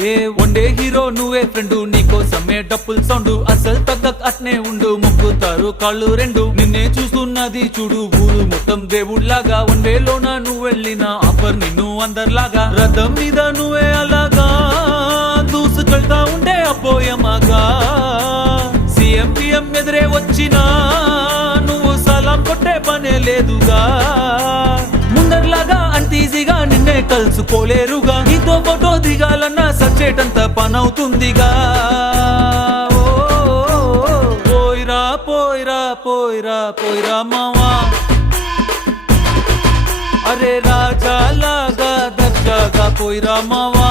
ఏ వండే హీరో నువ్వే ఫ్రెండు, నీకోసమే డప్పుల్ సౌండ్, అసలు తగ్గక్ అట్నే ఉండు, ముక్కుతారు కాళ్ళు రెండు, నిన్నే చూస్తున్నది చూడు ఊరు మొత్తం దేవుళ్లాగా, వన్ వేలోన నువ్వు వెళ్ళిన ఆఫర్ నిన్ను అందరిలాగా, రథం మీద నువ్వే అలాగా దూసుకెళ్తా ఉండే అపోయమాగా, సీఎం పిఎం ఎదురే వచ్చినా నువ్వు సలాం కొట్టే పనే లేదుగా, ముందర్లాగా అంత ఈజీగా నిన్నే కలుసుకోలేరుగా, నీతో ఫోటో దిగాలన్నా సచ్చేటంత పనవుతుందిగా, పోయిరా పోయిరా పోయిరా పోయిరా మావా, అరే రాజా లాగా దర్జాగా పోయిరా మావా.